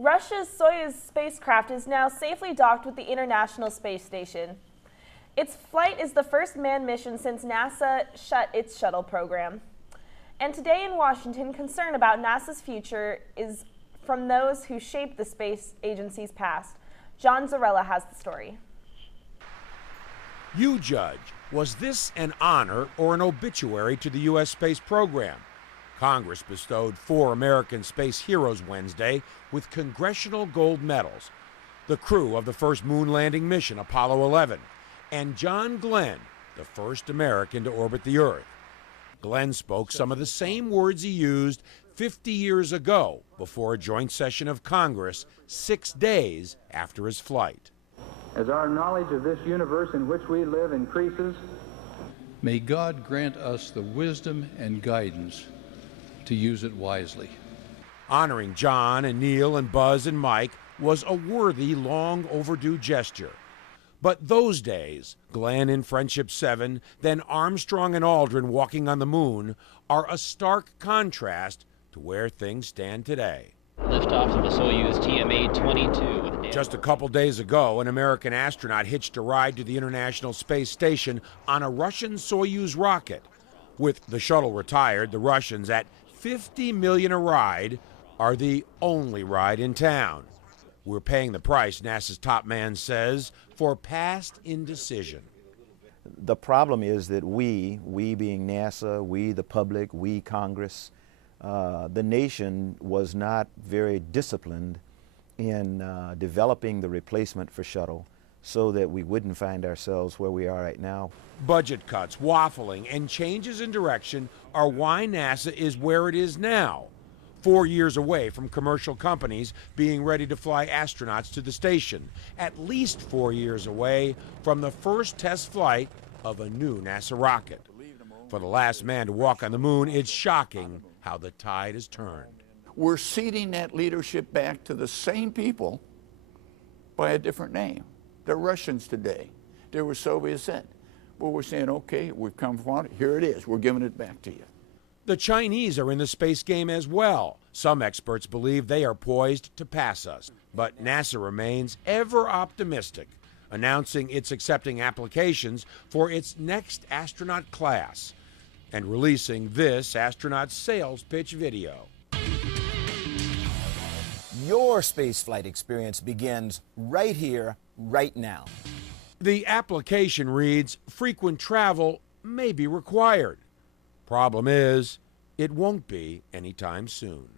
Russia's Soyuz spacecraft is now safely docked with the International Space Station. Its flight is the first manned mission since NASA shut its shuttle program. And today in Washington, concern about NASA's future is from those who shaped the space agency's past. John Zarella has the story. You judge, was this an honor or an obituary to the U.S. space program? Congress bestowed 4 American space heroes Wednesday with congressional gold medals. The crew of the first moon landing mission, Apollo 11, and John Glenn, the first American to orbit the Earth. Glenn spoke some of the same words he used 50 years ago before a joint session of Congress 6 days after his flight. As our knowledge of this universe in which we live increases, may God grant us the wisdom and guidance to use it wisely. Honoring John and Neil and Buzz and Mike was a worthy, long overdue gesture. But those days, Glenn in Friendship 7, then Armstrong and Aldrin walking on the moon, are a stark contrast to where things stand today. Liftoff of the Soyuz TMA-22. Just a couple days ago, an American astronaut hitched a ride to the International Space Station on a Russian Soyuz rocket. With the shuttle retired, the Russians, at $50 million a ride, are the only ride in town. We're paying the price, NASA's top man says, for past indecision. The problem is that we being NASA, we the public, we Congress, the nation was not very disciplined in developing the replacement for shuttle so that we wouldn't find ourselves where we are right now. Budget cuts, waffling, and changes in direction are why NASA is where it is now. 4 years away from commercial companies being ready to fly astronauts to the station, at least 4 years away from the first test flight of a new NASA rocket. For the last man to walk on the moon, it's shocking how the tide has turned. We're ceding that leadership back to the same people by a different name. They're Russians today. They were Soviets then. Well, we're saying, okay, we've come from it, here it is, we're giving it back to you. The Chinese are in the space game as well. Some experts believe they are poised to pass us. But NASA remains ever optimistic, announcing it's accepting applications for its next astronaut class and releasing this astronaut sales pitch video. Your spaceflight experience begins right here, right now. The application reads, frequent travel may be required. Problem is, it won't be anytime soon.